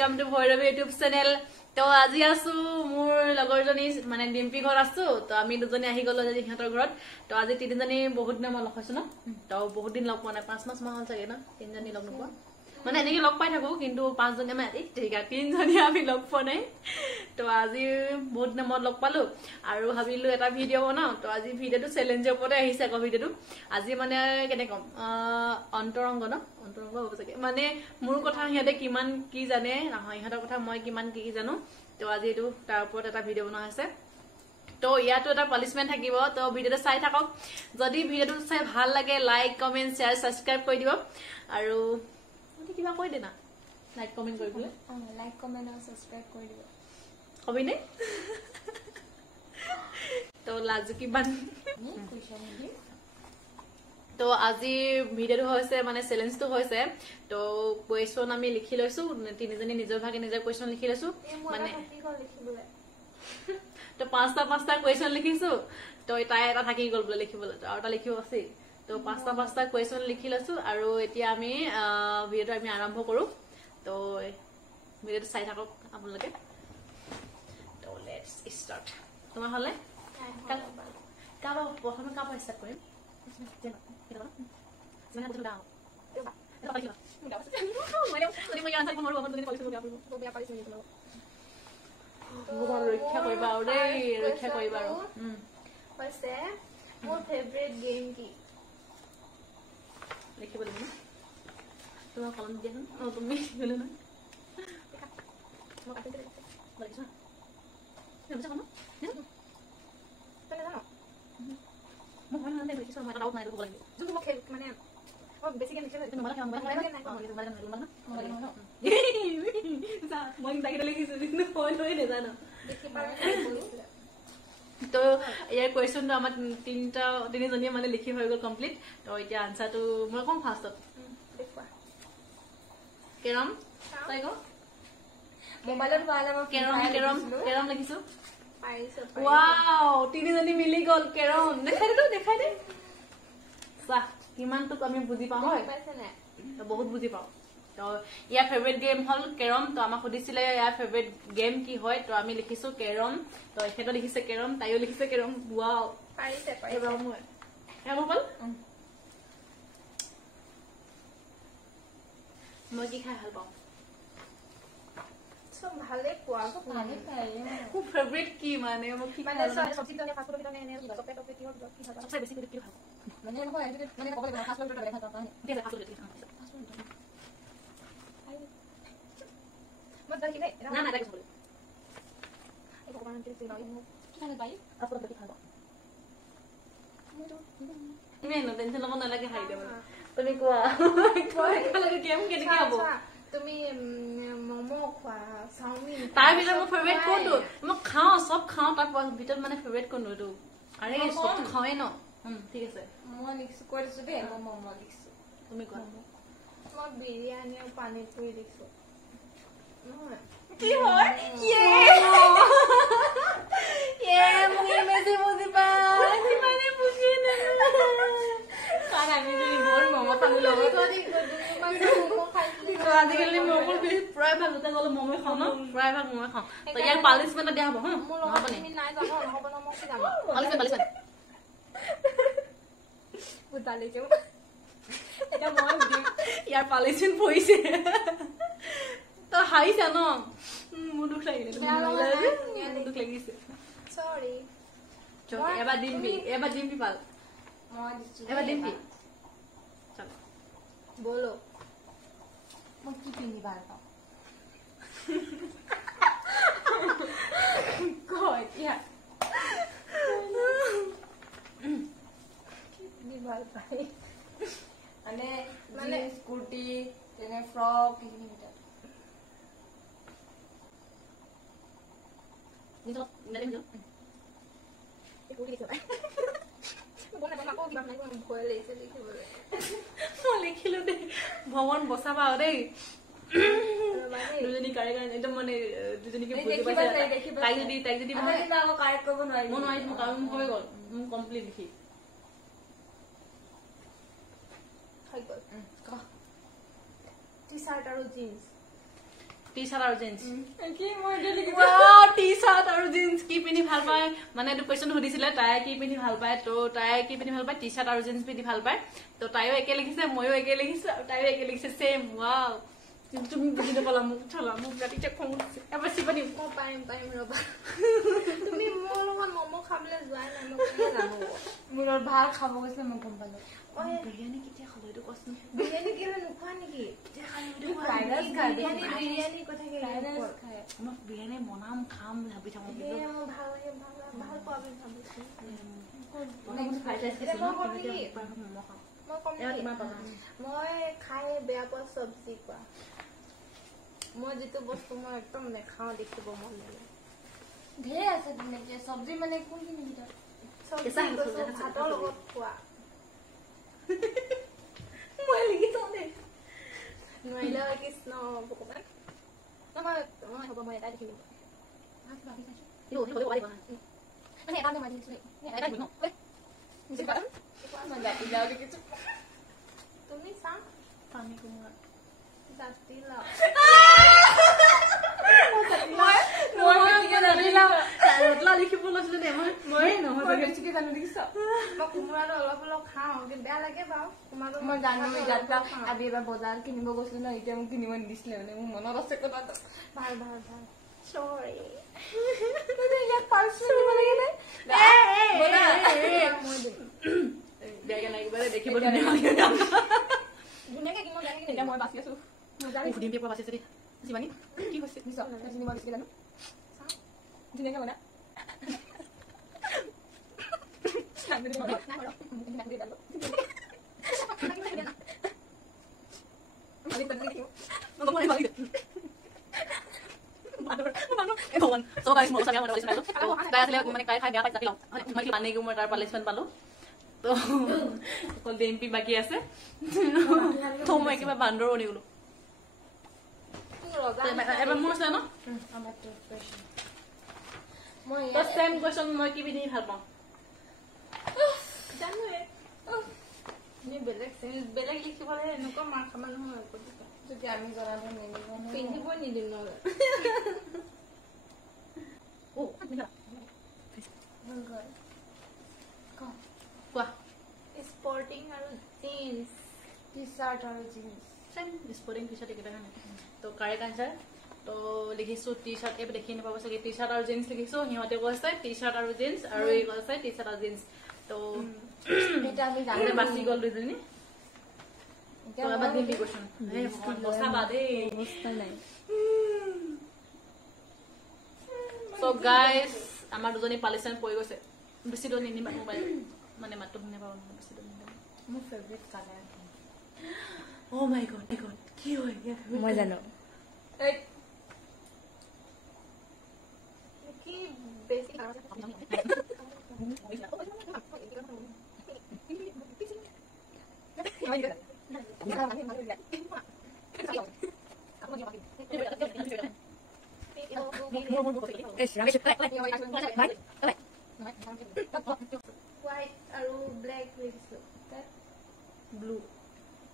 Welcome to Bhairavi YouTube channel तो আজি আছো মোৰ লগৰজনী মানে ডিম্পি ঘৰ আছো তো আমি দুজনী আহি গলো আজি সিহঁতৰ ঘৰত তো আজি তিনিজনী বহুত দিন মই লগ হৈছো না তো বহুত দিন লগ পোৱা নাই 5 মাহ হ'ল চাগে না তিনিজনী লগ নোপোৱা মানে এনেকে লগ পাই থাকো কিন্তু 5 জনী আমি ঠিক আছে তিনিজনী আমি লগ পোৱা নাই তো আজি বহুত দিন মই লগ পালো আৰু ভাবিলো এটা ভিডিও বনাও তো আজি ভিডিওটো চ্যালেঞ্জৰ ওপৰতে আহিছে আকৌ ভিডিওটো আজি মানে কেনে কম অন্তৰংগ ন অন্তৰংগ হ'ব চাগে মানে মোৰ কথা হিহঁতে কিমান কি জানে নহয় ইহঁতৰ কথা মই কিমান কি জানো তো আজি এটো তাৰ ওপৰত এটা ভিডিও বনোৱা আছে তো ইয়াতো এটা পানিশমেন্ট থাকিব তো ভিডিওটো চাই থাকক যদি ভিডিওটো চাই ভাল লাগে লাইক কমেন্ট শেয়াৰ সাবস্ক্ৰাইব কৰি দিব আৰু তুমি কিবা কৈ দেনা লাইক কমেন্ট কৰিবলে লাইক কমেন্ট আৰু সাবস্ক্ৰাইব কৰি দিব কবি নে তো লাজুকি বান কুৱেশ্যন দি তো আজি ভিডিওটো হৈছে মানে চ্যালেঞ্জটো হৈছে তো কোৱেশ্যন আমি লিখি লৈছো তিনিজনী নিজৰ ভাগে নিজৰ কোৱেশ্যন লিখি লৈছো মানে তো পাঁচটা কোৱেশ্যন লিখিছো তো তাই এটা থাকি গল বলে লিখিবলৈ আৰু এটা লিখিব আছে তো পাঁচটা কোৱেশ্যন লিখি লৈছো আৰু এতিয়া আমি ভিডিওটো আমি আৰম্ভ কৰো তো ভিডিওটো চাই থাকক আপোনালোকে তো লেটস স্টাৰ্ট তোমাৰ হলে কাবা প্ৰথমে কাবা স্টাৰ্ট কৰিম Sebenarnya aku sudah. Itu apa sih? Enggak apa sih. Mana tadi mau jalan saya kemaru apa tadi polisi enggak apa. Beberapa kali sini kemaru. Bukan rikha koi bau deh, rikha koi bau. হৈছে মোৰ favourite game কি লিখিব লাগিব না তোমাৰ কলম দিয়া না তুমি গলে না মই কাটি দিলে লাগিছে না জানো জানো মই ভাল নালাগে লিখিছো মই ডাউট নাই কৰিব লাগিব যোনটো মোক মানে বেছিকে লিখিছো তুমি मला মই দাগি লিখিছো কিন্তু মই লৈ নেজানো তো ইয়াৰ কোৱেশ্যনটো আমাৰ তিনিজনীয়ে মানে লিখি হৈ গল কমপ্লিট তো এতিয়া আনসাৰটো মই কম ফাৰ্ষ্টত দেখুৱা কেৰম তাই গো মোবাইলত ভালে মই কেৰম লিখিছো পাইছো ওয়াও তিনিজনী মিলি গল কেৰম দেখাই দে চাহ কিমানটো আমি বুজি পাওঁ হয় পাইছে না তো বহুত বুজি পাওঁ তো ইয়াৰ ফেভাৰিট গেম হল কেৰম তো আমাক সুধিছিলে ইয়াৰ ফেভাৰিট গেম কি হয় তো আমি লিখিছো কেৰম তো এখেতে লিখিছে কেৰম তাইও লিখিছে কেৰম ওয়াও পাইছে এবাৰ মই এবাৰ বল মই কি খাই ভাল পাওঁ সব ভালে কোৱা ভালে খাই খুব ফেভাৰিট কি মানে মই কি মানে সবজি তো ফাস্ট ফুড তো নে টপে টপে কি হল কি খাবা সবচেয়ে বেছি কি ভাল মানে নহয় এটো মানে কবলে ফাস্ট ফুড তো দেখা পাওঁ ঠিক আছে ফাস্ট ফুড মই দাকি নাই না না দেখো এই ভগৱান কি নাই কি খালে বাই ফাস্ট ফুড কি খাবা তুমি ন টেনশন লব নালাগে খাই দেব তুমি কোৱা খালে গেম কেনেকৈ হ'ব তুমি মোমো খোৱা চাউমিন তাৰ ভিতৰত মোৰ ফেভাৰিট কোনটো মই খাওঁ সব খাওঁ তাৰ ভিতৰত মানে ফেভাৰিট কোনটো এইটো আৰে সব খাওঁই ন ঠিক আছে মই লিখছো কৰিছো দে মই মোমো লিখছো তুমি কোৱা মই বিৰিয়ানী আৰু পানী পুৰি লিখছো কি হয় মই মেসি বুঝি পাই মানে বুঝি না কারণ আমি যদি বল মোমো খালো লগে তো মোমো খাইছিলি তো আজিকালি মোমোৰ প্ৰায় ভাগ এটা গলে মোমো খাওঁ ন প্ৰায় ভাগ মোমো খাওঁ তো ইয়াৰ পানিশমেন্ট দিয়া হ'ব হা মোৰ লগত তুমি নাই জানো নহব ন মই কি জানো পানিশমেন্ট বুজালি যে এটা মই ইয়াৰ পানিশমেন্ট পৰিছে তো হাইছা ন মোৰ দুখ লাগিলে দুখ লাগিছে সৰি এবাৰ ডিম্পি পাল মই দিছো এবাৰ ডিম্পি চলো বলো মই কি পিন্ধি ভাল পাওঁ কয় এতিয়া কি পিন্ধি ভাল পাই মানে স্কুটি তেনে ফ্ৰক কি পিন্ধি নিজ নিজ লিখিলো দেই ভগৱান বচাবা দেই দুজনী কাৰে কাৰে একদম মানে দুজনীকে বুজি পাইছে তাই যদি মই কাৰেক্ট কৰিব নোৱাৰিম মই নোৱাৰিম কাৰণ হৈ গ'ল মোক কমপ্লিট লিখি টি-শাৰ্ট আৰু জিন্স টি চাৰ্ট আৰু জিন্স কি মই ডেলি ৱাও টি চাৰ্ট আৰু জিন্স কি পিন্ধি ভাল পায় মানে এইটো কোৱেশ্চন সুধিছিলে তাই কি পিন্ধি ভাল পায় তো তাই কি পিন্ধি ভাল পায় টি চাৰ্ট আৰু জিন্স পিন্ধি ভাল পায় তো তাইও একে লিখিছে ময়ো একে লিখিছো আৰু তাইও একে লিখিছে সেম ৱাও তুমি বুজি নাপালা মোক চলা মোক ৰাতিতে খং উঠিছে এবাৰ চিপানি মই পাৰিম ৰবা তুমি মোৰ লগত ম'ম' খাবলৈ যোৱাই নাই মই কেনেকৈ জানো মোৰ ভাল খাব গৈছে মই গম পালো বিৰিয়ানী কেতিয়া খালো এইটো কচোন বিৰিয়ানী কেলে নোখোৱা নেকি ফ্ৰাইড ৰাইচ খাই বিৰিয়ানী কথা মই বিৰিয়ানী বনাম খাম ভাবি থাকো মই ভাল পোৱা বুলি ভাবিছো মই খাই বেয়া পোৱা চব্জি কোৱা মই যিটো বস্তু মই একদম নেখাওঁ দেখিব মন নাযায় ঢেৰ আছে তেনেকে চব্জি মানে কোনখিনি ভিতৰত ভাতৰ লগত খোৱা মই লিখিছো দে নোৱাৰিলে কৃষ্ণ ভগৱান নহয় হ'ব মই এটা দেখিলো মানে এটা মাৰি দিছো তুমি চা পানী কোমোৰা জাতিলাও লিখিব লৈছিলো দে মই কোমোৰাটো অলপ অলপ খাওঁ কিন্তু বেয়া লাগে বাৰু কোমোৰাটো মই জানো জাতিলাও আজি এবাৰ বজাৰত কিনিব গৈছিলো ন এতিয়া মোক কিনিব নিদিছিলে মানে মোৰ মনত আছে কথাটো ভাল চৰি ইয়াত পাৰ্চেল দিব লাগে নে মই দিম বেয়াকে লাগিব দেখিব ধুনীয়াকে কিমান বেয়া এতিয়া মই বাচি আছো সুধিম পেপাৰ বাচিছে দেই যিমানি কি হৈছে চিনিব দিছিলে জানো ধুনীয়াকে বনা ডিম্পি বাকী আছে মই একেবাৰে বান্দৰ বনি গলো এবাৰ মোৰ আছে ন মই চেম কুৱেশ্যন মই কি পিন্ধি ভাল পাওঁ জানোৱে বেলেগ লিখিবলৈ এনেকুৱা মাৰ খাবা নহয় যদি আমি জনাব নিদিব পিন্ধিবই নিদিম নহ'লে কোৱা স্পৰ্টিং আৰু জিন্স টি চাৰ্ট আৰু জিন্স স্পৰ্টিং টি চাৰ্ট একেটা নাই তো কাৰেক্ট আনচাৰ তো লিখিছো টি চাৰ্ট এইবোৰ দেখি নাপাব চাগে টি চাৰ্ট আৰু জিন্স লিখিছো সিহঁতে কৈছে টি চাৰ্ট আৰু জিন্স আৰু এই কৈছে টি চাৰ্ট আৰু জিন্স তো এটা আমি জানো বাচি গ'ল দুজনী ডিম্পি কুৱেশ্যন বচাবা দেই অৱস্থা নাই চ' গাইজ আমাৰ দুজনী পালিচন পৰি গৈছে বেছি দূৰ নিনিবা মোবাইল মানে মাতটো শুনি পাব নহয় বেছি দূৰ নিনিবা মোৰ ফেভৰেট কালাৰ অ' মাই গড কি হয় মই জানো কি বেছি হোৱাইট আৰু ব্লেক লিখিছো ব্লু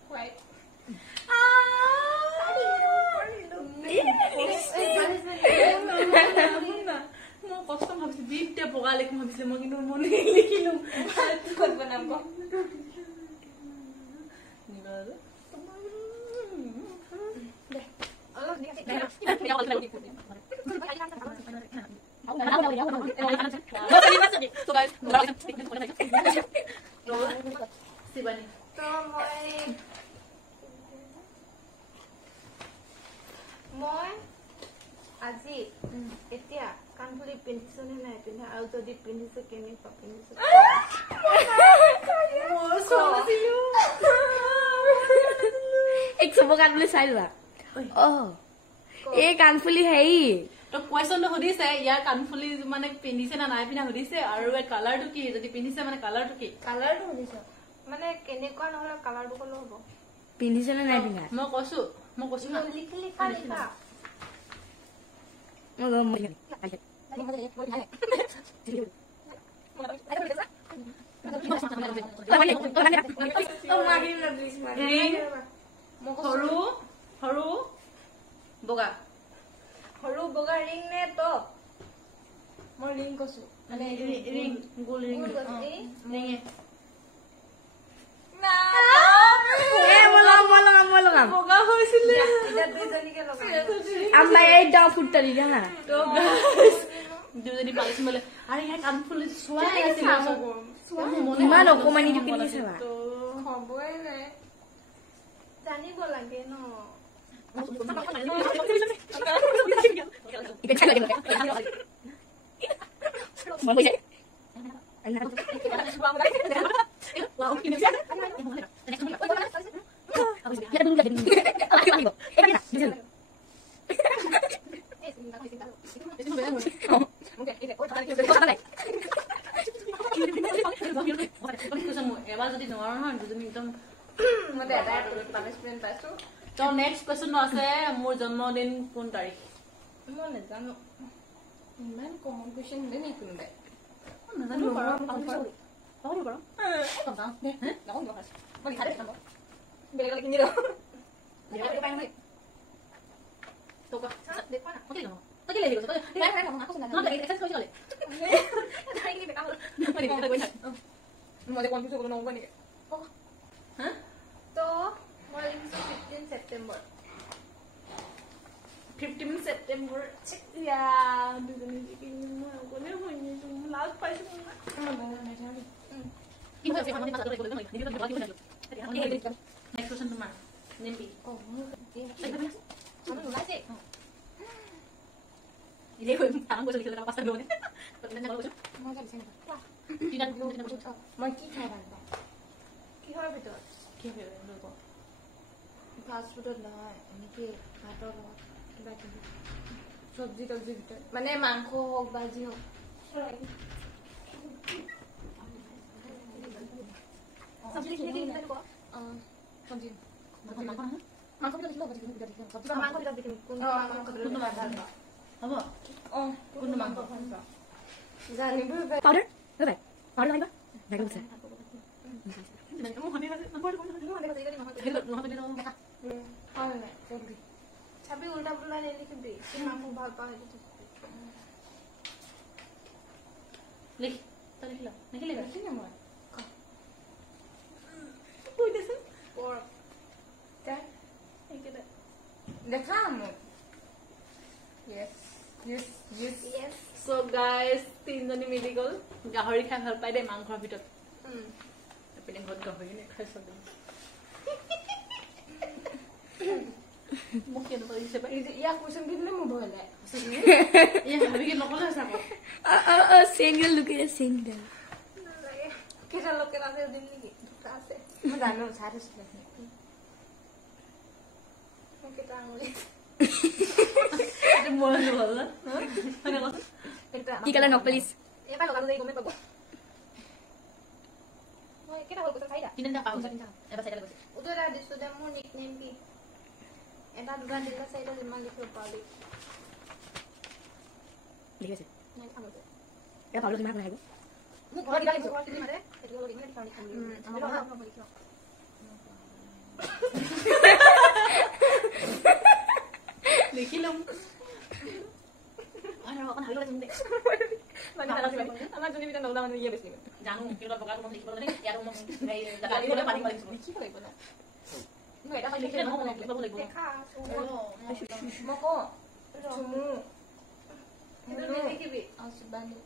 হোৱাইট মই কষ্ট ভাবিছো বিতে বগা লিখিম ভাবিছিলো মই কিন্তু মনে লিখিলো বনাম মই আজি এতিয়া কাণফুলি পিন্ধিছো নে নাই পিন্ধা আৰু যদি পিন্ধিছো কেনেকুৱা পিন্ধিছো এক চব কাণফুলি চাই লোৱা এই কাণফুলি হেৰি তো কুৱেশ্যনটো সুধিছে ইয়াৰ কাণফুলি মানে পিন্ধিছে না নাই পিন্ধা সুধিছে আৰু কালাৰটো কি যদি পিন্ধিছে মানে কালাৰটো কি কালাৰটো সুধিছো মানে কেনেকুৱা নহলে কালাৰটো ক'লেও হ'ব পিন্ধিছে নে নাই পিন্ধা মই কৈছো না লিখা মই গম সৰু সৰু বগা মই ৰিং কৈছো মানে ৰিং গোল ৰিং গোল গোল এই ৰিঙে বগা হৈছিলে এতিয়া দুইজনীকে লগাই দুজনী পালিছ মেলে আৰে ইয়াৰ কাণ ফুলি চোৱাই আছিল ইমান অকমানিটো কেনেকে চাবা খবৰে নাই জানিব লাগে ন এবাৰ যদি নোৱাৰো নহয় দুজনী একদম মই দাদাই পানিচমেণ্ট পাইছো তো নেক্সট কুৱেশ্যন আছে মোৰ জন্মদিন কোন তাৰিখ মই নাজানো ইমান কমন কুৱেশ্যন সুধে নেকি কোনোবাই নাজানো বাৰু বেলেগলৈ কিনি লওঁ মই যে কনফিউজ হ'ব নহ'ব নেকি তো মই লিখিছো 15 ছেপ্টেম্বৰ 15 ছেপ্টেম্বৰ দুজনী মই অকলে শুনি লাজ পাইছো নেক্সট কুৱেশ্যন তোমাৰ নিম্পি মই কি খাই ভাল পাওঁ কিহৰ ভিতৰত ফাষ্ট ফুডত নহয় এনেকৈ ভাতৰ লগত কিবা কিবি চব্জি তব্জিৰ ভিতৰত মানে মাংস হওক ভাজি হওক চব্জি মাংস ভিতৰত দেখিলোঁ ভাজি ভিতৰত দেখিলোঁ চব্জি মাংস ভিতৰত দেখিম কোনটো মাংস কোনটো মাংস হ'ব অঁ কোনটো মাংস জানিবই পাই পাউডাৰ পাউডাৰ লাগিব হয় নাই চব্জি চাবি উল্টা পুল্টা নিলিখিবি কি মাংস ভাল পাওঁ সেইটো লিখ তই লিখিলা লিখিলি দেখিলে মই কৈ দেচোন পৰ্ক দেখা মোক য়েছ য়েছ য়েছ য়েছ সো গাইজ তিনজনী মিলি গ'ল গাহৰি খাই ভাল পাই দেই মাংসৰ ভিতৰত এপিনে ঘৰত গাহৰি নেখাইছ মোক কেনেকুৱা লাগিছে পাই ইয়াক কুৱেশ্যন দি দিলে মোৰ ভয় লাগে ভাবি নকলে আছে আকৌ চেংগেল লুকিয়ে চেংগেল নালাগে কেইটালৈকে আছে দিম নেকি দুটা আছে মই জানো চাই থৈছিলোঁ মোৰ কেইটা আঙুলি মই ভাল না কি কালাৰ নকলিছ এবাৰ লগালো দেই গমেই পাব মই কেইটা হ'ল কৈছে চাৰিটা তিনিটা পাওঁ এবাৰ চাইকেল গৈছে উদয় এটা দিছো দে মোৰ নিক নেম কি এটা দুটা তিনিটা চাৰিটা যিমান লিখিব পাৰি লিখি আছে নাই খামতে এটা পাউডাৰ কিমান আহিব মোক ঘৰত কিবা লিখিব ঘৰত কিবা মাৰে সেইটো হ'ল ইমান লিখাম লিখিব লিখি ল'ম আমাৰ জনী ভিতৰত নলা মানুহ ইয়ে বেছি জানো কিবা বগা তোমাক লিখিব লাগে ইয়াত মোক গাড়ীলৈ পানী মাৰিছো লিখিব লাগিব ন মই এটা লিখিলে নহ'ব লিখিব লাগিব দেখা মই কওঁ চুমু সেইটো নিলিখিবি আশীৰ্বাদী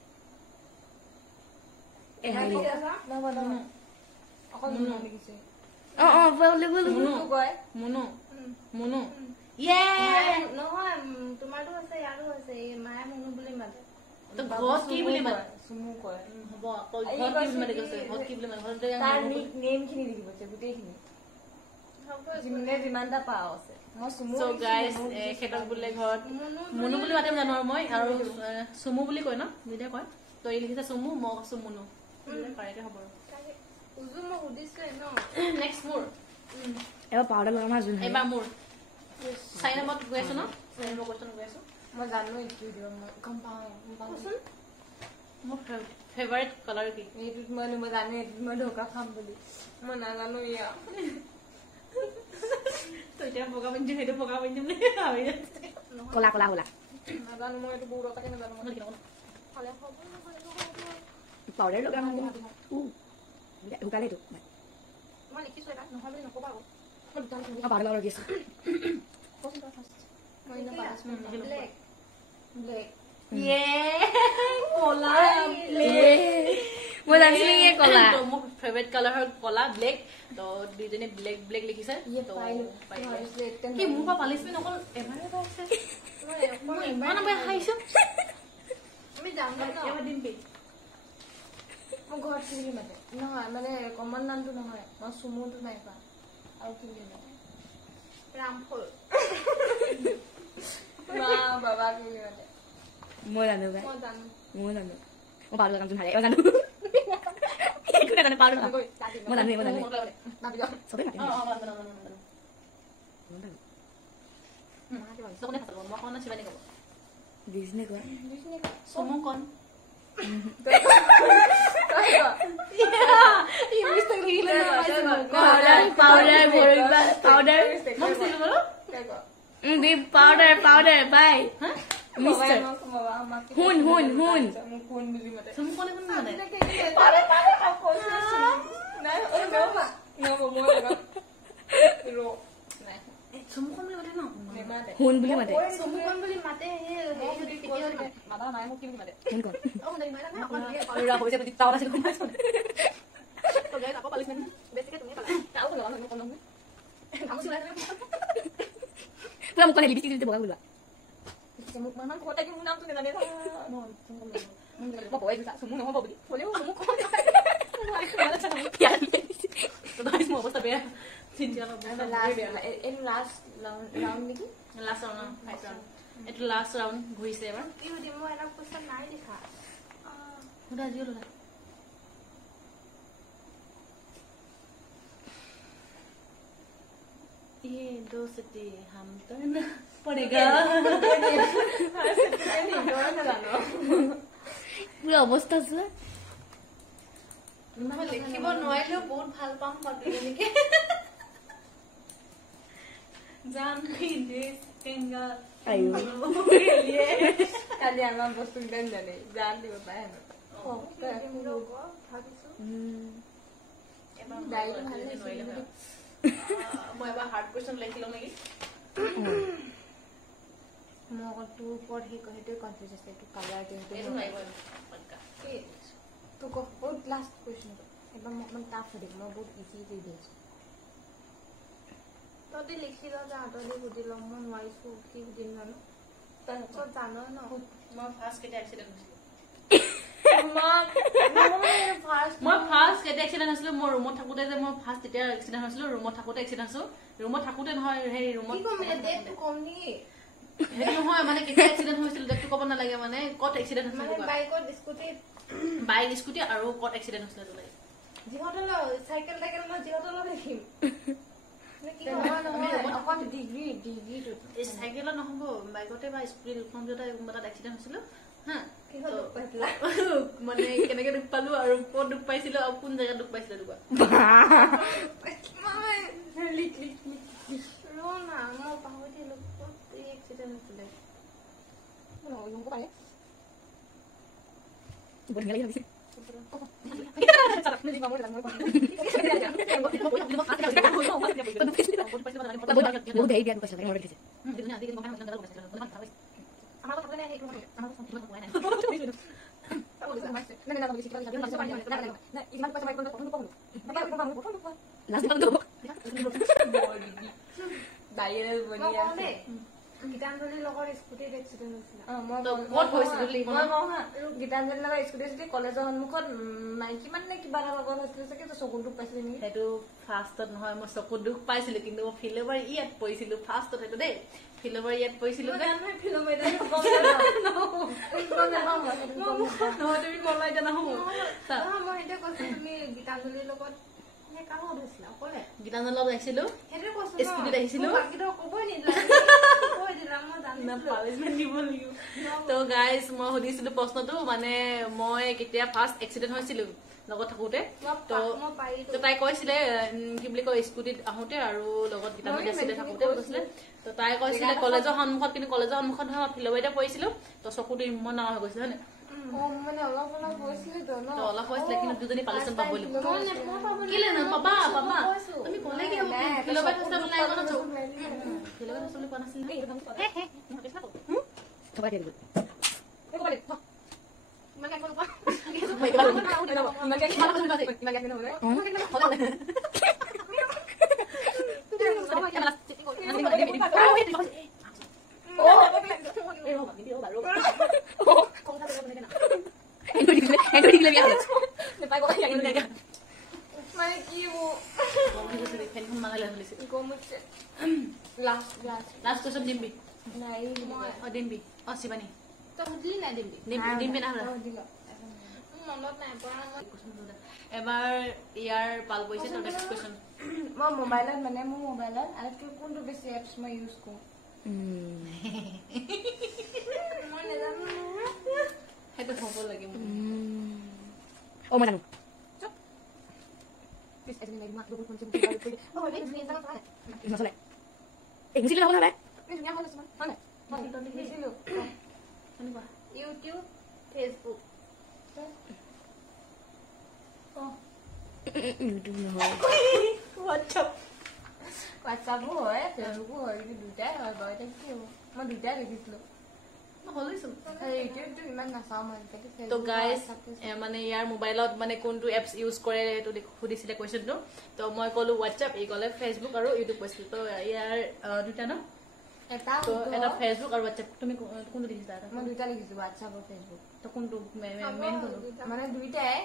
অকল মুনু লিখিছে মুনু কয় মুনু মুনু নহয় তোমাৰতো আছে ইয়াৰো আছে এই মায়ে মুনু বুলি মাতে তো ঘৰত কি বুলি মাতে চুমু কয় হ'ব আকৌ ঘৰত কি বুলি মাতে কৈছে ঘৰত কি বুলি মাতে ঘৰত তাৰ নেম খিনি লিখিব গোটেইখিনি যিমানে যিমানটা পাওঁ আছে মই চুমু সো গাইজ এখেতক বোলে ঘৰত মুনু বুলি মাতিম জানো মই আৰু চুমু বুলি কয় ন দুইটাই কয় তই লিখিছে চুমু মই কৈছো মুনু কাৰেক্টে হ'ব আৰু উজু মই সুধিছোৱে ন নেক্সট মোৰ এবাৰ পাউডাৰ লগাম আৰু জোন এবাৰ মোৰ 4 নম্বৰত গৈ আছো ন 4 নম্বৰ কুৱেশ্যন গৈ আছো মই জানো এইটো দিব মই গম পাওঁ মোৰ ফেভাৰিট কালাৰ কি এইটোত মই জানো এইটোত মই ঢকা খাম বুলি মই নাজানো ইয়া তই এতিয়া বগা পিন্ধিম সেইটো বগা পিন্ধিম বুলি ভাবি কলা কলা কলা নাজানো মই এইটো বহুত টকাকে নাজানো মই হ'লে হ'ব পাউডাৰ লগাম শুকালে এইটো মই লিখিছোঁ এটা নহয় বুলি নক'বা আকৌ পাউডাৰ লগাব লাগি আছো ব্লেক ব্লেক কলা মই জানিছিলো ইয়ে কলা মোৰ ফেভৰেট কালাৰ হয় কলা ব্লেক তো দুইজনে ব্লেক ব্লেক লিখিছে কি মোৰ পৰা পালিচমেণ্ট অকল এবাৰে পাইছে মই ইমান এবাৰ খাইছো আমি যাম ন এবাৰ দিম পি মই ঘৰত কি বুলি মাতে নহয় মানে কমন নামটো নহয় মই চুমুটো নাই পোৱা আৰু কি বুলি মাতে ৰামফল মা বাবা কি বুলি মাতে মই জানো বাই মই জানো মই জানো মই পাউডাৰ লগাম ভালে মই জানো একো নাজানো পাউডাৰ লগাম মই জানো চবেই মাতে ডিজনে কোৱা চমু কণ পাউডাৰ পাউডাৰ বাই মিষ্টাৰ শুন শুন শুন চমু কণ এখন মানে চমু কণ বুলি মাতে ন শুন বুলি মাতে চমুকণ বুলি মাতে শুন কণ পুৰা মোক লিপষ্টিক দিতে বগা বুলিবা অৱস্থা বেয়া এইটো লাষ্ট ৰাউণ্ড ঘূৰিছে এবাৰ মই এটা কুৱেশ্যন নাই লিখা সুধা আজিও লোলা ये दो सती हम तो ना पड़ेगा পুৰা অৱস্থা চোৱা মই লিখিব নোৱাৰিলেও বহুত ভাল পাম পাতিলেকে जानवी देश केंगा আইও কালি আমাৰ বস্তু কেইটা জানে জান দিব পাৰে ডাইটো ভাল লাগিছে মই এবাৰ হাৰ্ড কুৱেশ্যন লিখিলো নেকি মই অকল তোৰ ওপৰত সেইটোৱে কনফিউজ আছে এইটো কালাৰ এইটো নাই তোক বহুত লাষ্ট কুৱেশ্যনটো এবাৰ মোক অকমান টাফ হৈ মই বহুত ইজি দি দিছোঁ তহঁতি লিখি ল যা তহঁতি সুধি ল মই নোৱাৰিছো কি সুধিম জানো তই জানো ন মই ফাৰ্ষ্ট কেতিয়া এক্সিডেণ্ট হৈছিল ফাৰ্ষ্ট মই ফাৰ্ষ্ট কেতিয়া এক্সিডেণ্ট হৈছিলো মই ৰুমত থাকোতে যে মই ফাৰ্ষ্ট তেতিয়া এক্সিডেণ্ট হৈছিলো ৰুমত থাকোতে এক্সিডেণ্ট হৈছো ৰুমত থাকোতে নহয় সেই ৰুমত কি কম ডেটটো কম নেকি সেইটো নহয় মানে কেতিয়া এক্সিডেণ্ট হৈছিল ডেটটো ক'ব নালাগে মানে ক'ত এক্সিডেণ্ট মানে হৈছিল বাইকত স্কুটিত বাইক স্কুটি আৰু ক'ত এক্সিডেণ্ট হৈছিল সেইটো লাগে যিহঁতৰ চাইকেল টাইকেল মই যিহঁতৰ লগত দেখিম অকল ডিগ্ৰীটো চাইকেলত নহ'ব বাইকতে বা স্কুটি দুখন য'ত তাত এক্সিডেণ্ট হৈছিলো হা মানে কেনেকে দুখ পালো আৰু ক'ত দুখ পাইছিলো আৰু কোন জেগাত দুখ পাইছিলো দুখ মই পাহৰিছিলো ক'ত এক্সিডেণ্ট হৈছিলে বহুত ধুনীয়া লাগিছে বহুত হেৰি দিয়া কৈছে মই দেখিছে গীতাঞ্জলিৰ লগত স্কুটিত এক্সিডেণ্ট হৈছিলে গীতাঞ্জলিৰ লগত স্কুটি কলেজৰ সন্মুখত মাইকী মানে কিবা এটা লগত হৈছিলে চাগে চকুত দুখ পাইছিলে নেকি সেইটো ফাৰ্ষ্টত নহয় মই চকুত দুখ পাইছিলো কিন্তু মই ফিলবাৰ ইয়াত পৰিছিলো ফাৰ্ষ্টত সেইটো দেই ফিলবাৰ ইয়াত পৰিছিলো তুমি কলা এতিয়া নহব মই এতিয়া কৈছো তুমি গীতাঞ্জলিৰ লগত গীতাঞ্জলিৰ লগত আহিছিলো স্কুটিত আহিছিলো তো গাইজ মই সুধিছিলো প্ৰশ্নটো মানে মই কেতিয়া ফাৰ্ষ্ট এক্সিডেণ্ট হৈছিলো লগত থাকোতে তো তাই কৈছিলে কি বুলি কয় স্কুটিত আহোতে আৰু লগত গীতাঞ্জলি আছিলে থাকোতে কৈছিলে তো তাই কৈছিলে কলেজৰ সন্মুখত কিন্তু কলেজৰ সন্মুখত নহয় ফিলবাৰীতে পৰিছিলো তো চকুটো ইমান ডাঙৰ হৈ গৈছিলে হয় নে মানে অলপ অলপ হৈছিলে তো ন তো অলপ হৈছিলে কিন্তু দুজনী পালিচন পাব লাগিব মই নেপাব কেলে না পাবা পাবা তুমি ক'লে কি হ'ব কিলোবাইট হস্তা বলে নাই কোন চৌ কিলোবাইট হস্তা বলে কোন আছিল থবা দিয়া দিব মানে কোন কোন মানে কি ফেনখন মাগালে হলিছে গমছে লাস্ট লাষ্ট কোশ্চন দিমবি নাই মই দিমবি শিবানী তই সুধিলি নাই দিবি দিমবি না দিলা মনত নাই পৰা এবাৰ ইয়াৰ পাল গৈছে তো নেক্সট কোশ্চন মই মোবাইলত মানে মোৰ মোবাইলত আটাইতকৈ কোনটো বেছি এপছ মই ইউজ কৰোঁ মই নাজানো সেইটো হ'ব লাগে অ মই জানো নচলে এই মুচিলে হ'ব নহয় ইউটিউব ফেচবুক ইউটিউব নহয় হোৱাটছআপো হয় ফেচবুকো হয় কিন্তু দুটাই হয় বাৰু এতিয়া কি হ'ব মই দুটাই দেখিছিলোঁ হলিচোন ইউটিউবটো ইমান নাচাওঁ মই তো গাইজ মানে ইয়াৰ মোবাইলত মানে কোনটো এপছ ইউজ কৰে সেইটো সুধিছিলে কুৱেশ্যনটো তো মই ক'লো হোৱাটছআপ এই ক'লে ফেচবুক আৰু ইউটিউব কৈছিলোঁ তো ইয়াৰ দুটা ন এটা তো এটা ফেচবুক আৰু হোৱাটছআপ তুমি কোনটো দেখিছা মই দুটা লিখিছোঁ হোৱাটছআপ আৰু ফেচবুক তো কোনটো মেইন কোনটো মানে দুইটাই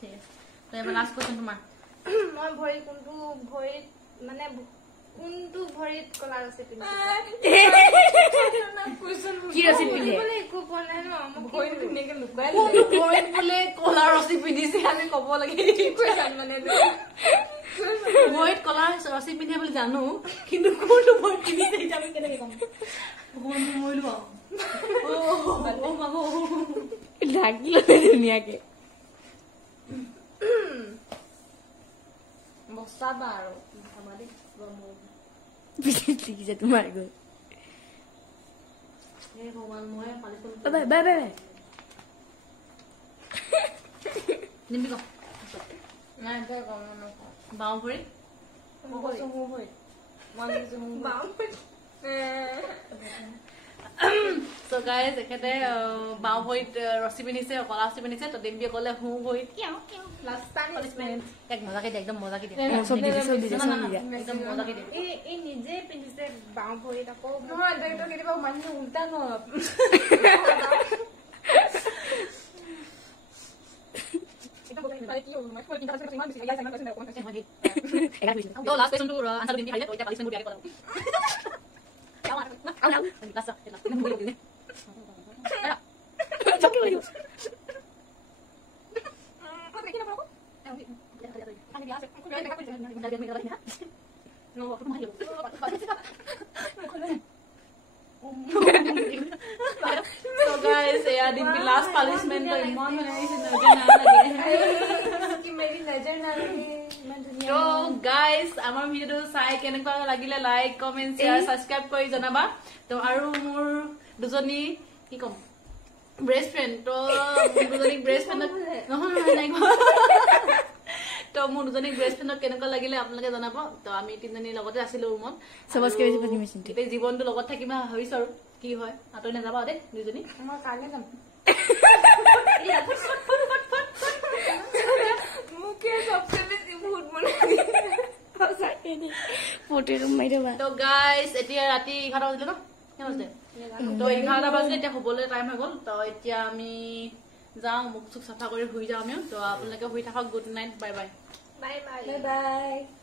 ঠিক আছে তো এবাৰ লাষ্ট কুৱেশ্যন তোমাৰ মই ভৰিত মানে কোনটো ভৰিত কলা ৰছী পিন্ধিছে কি ৰছী পিন্ধে একো পোৱা নাই ন মই ভৰিত ধুনীয়াকৈ লুকুৱাই ভৰিত বোলে কলা ৰছী পিন্ধিছে আমি ক'ব লাগে মানে ভৰিত কলা ৰছী পিন্ধে বুলি জানো কিন্তু কোনটো ভৰিত পিন্ধিছে এতিয়া আমি কেনেকে ক'ম ভগৱানটো মৰিলো ঢাকি ল'লে ধুনীয়াকে বচাবা আৰু লিখিছে তোমাৰ গৈ ভগৱান মই পালিছো বাই বাই বাই নিম্বি ক নাই তই কম নকওঁ বাওঁ ভৰিত মই কৈছোঁ মোৰ ভৰিত মই লিখিছোঁ মোৰ বাওঁ So guys, এখেতে বাওঁ ভৰিত ৰছী পিন্ধিছে কলা ৰছী পিন্ধিছে তো ডিম্বিয়ে ক'লে সোঁ ভৰিত লাষ্ট টাইম এক মজাকে দিয়ে একদম মজাকে দিয়ে চব দি দিয়ে চব দি দিয়ে চব দি দিয়ে একদম মজাকে দিয়ে এই নিজে পিন্ধিছে বাওঁ ভৰিত আকৌ নহয় তই কেতিয়াবা মানুহ উল্টা ন অলপ তো লাষ্ট কুৱেশ্যনটো আনসাৰ ডিম্বি হাৰিলে তো এতিয়া পালিচমেণ্ট বিয়াকে ক'লে So guys, yeah, Dimpi last punishment to imon banai कि मेरी नजर ना लगे इमान दुनिया तो guys, amar video to sai kenekwa lagile like, comment, share, subscribe kori janaba. To aru mur dujoni ki kom best friend to dujoni best friend তো মোৰ দুজনী বেষ্ট ফ্ৰেণ্ডক কেনেকুৱা লাগিলে আপোনালোকে জনাব তো আমি তিনজনী লগতে আছিলো ৰুমত সাবস্ক্ৰাইব কৰি মেচিন গোটেই জীৱনটো লগত থাকিবা ভাবিছো আৰু কি হয় আতৰি নাযাবা দেই দুজনী मैं काले जाम मुके सबसे बेसी भूत बना ফটো মাৰি দেবা তো গাইস এতিয়া ৰাতি 11 বাজিলে ন কি বাজিলে তো 11 বাজিলে এতিয়া হ'বলৈ টাইম হৈ গ'ল তো এতিয়া আমি যাওঁ মুখ চুখ চাফা কৰি শুই যাওঁ আমি তো আপোনালোকে শুই থাকক good night bye bye bye bye bye bye